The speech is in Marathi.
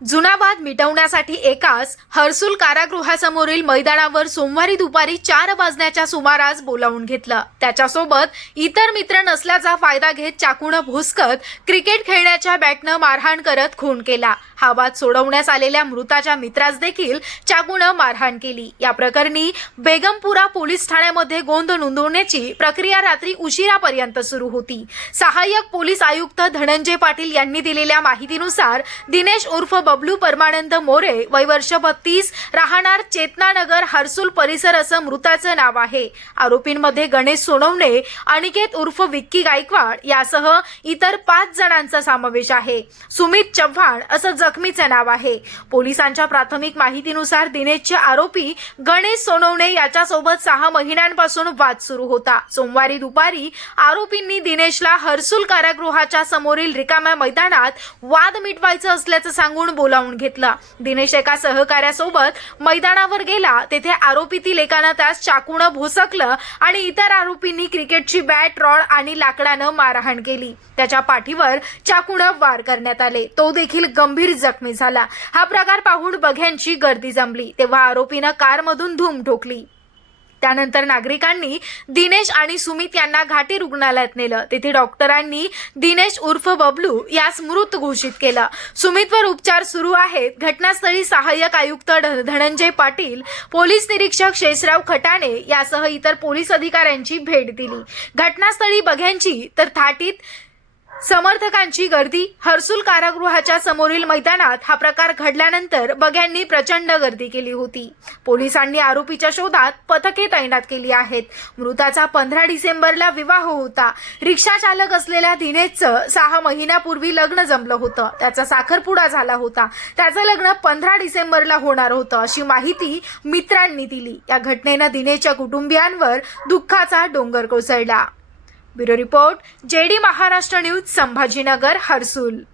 जुना वाद मिटवण्यासाठी एकाच हर्सुल कारागृहासमोरील मैदानावर सोमवारी दुपारी चार वाजण्याच्या सुमारास बोलावून घेतलं. त्याच्यासोबत इतर मित्र नसल्याचा फायदा घेत चाकूनं भुसकत क्रिकेट खेळण्याच्या बॅटनं मारहाण करत खून केला. हा वाद सोडवण्यास आलेल्या मृताच्या मित्रास देखील चाकूनं मारहाण केली. या प्रकरणी बेगमपुरा पोलीस ठाण्यामध्ये गोंध नोंदवण्याची प्रक्रिया रात्री उशिरापर्यंत सुरू होती. सहाय्यक पोलीस आयुक्त धनंजय पाटील यांनी दिलेल्या माहितीनुसार दिनेश उर्फ बबलू परमानंद मोरे वय वर्ष बत्तीस राहणार चेतनानगर हर्सुल परिसर असं मृताचं नाव आहे. आरोपींमध्ये गणेश सोनवणे अनिकेत उर्फ विक्की गायकवाड यासह इतर पाच जणांचा समावेश आहे. सुमित चव्हाण असं जखमीचं नाव आहे. पोलिसांच्या प्राथमिक माहितीनुसार दिनेशचे आरोपी गणेश सोनवणे याच्यासोबत सहा महिन्यांपासून वाद सुरू होता. सोमवारी दुपारी आरोपींनी दिनेशला हर्सुल कारागृहाच्या समोरील रिकाम्या मैदानात वाद मिटवायचं असल्याचं सांगून बोलावून घेतलं. दिनेश एका सहकार्यासोबत मैदानावर गेला. तेथे आरोपीतील एकानं त्यास चाकूनं भोसकलं आणि इतर आरोपींनी क्रिकेटची बॅट रॉड आणि लाकडानं मारहाण केली. त्याच्या पाठीवर चाकूनं वार करण्यात आले. तो देखील गंभीर जखमी झाला. हा प्रकार पाहून बघ्यांची गर्दी जमली. तेव्हा आरोपीनं कारमधून धूम ठोकली. त्यानंतर नागरिकांनी दिनेश आणि सुमित यांना घाटी रुग्णालयात नेलं. तेथे डॉक्टरांनी दिनेश उर्फ बबलू यास मृत घोषित केलं. सुमितवर उपचार सुरू आहेत. घटनास्थळी सहाय्यक आयुक्त धनंजय पाटील पोलीस निरीक्षक शेषराव खटाणे यासह इतर पोलीस अधिकाऱ्यांची भेट दिली. घटनास्थळी बघ्यांची तर थाटीत समर्थकांची गर्दी. हर्सुल कारागृहाच्या समोरील मैदानात हा प्रकार घडल्यानंतर बघ्यांनी प्रचंड गर्दी केली होती. पोलिसांनी आरोपीच्या शोधात पथके तैनात केली आहेत. मृताचा पंधरा डिसेंबरला विवाह होता. रिक्षा चालक असलेल्या दिनेशचं सहा महिन्यापूर्वी लग्न जमलं होतं. त्याचा साखरपुडा झाला होता. त्याचं लग्न पंधरा डिसेंबरला होणार होतं अशी माहिती मित्रांनी दिली. या घटनेनं दिनेशच्या कुटुंबियांवर दुःखाचा डोंगर कोसळला. Bureau report JD Maharashtra news Sambhajinagar Harsul.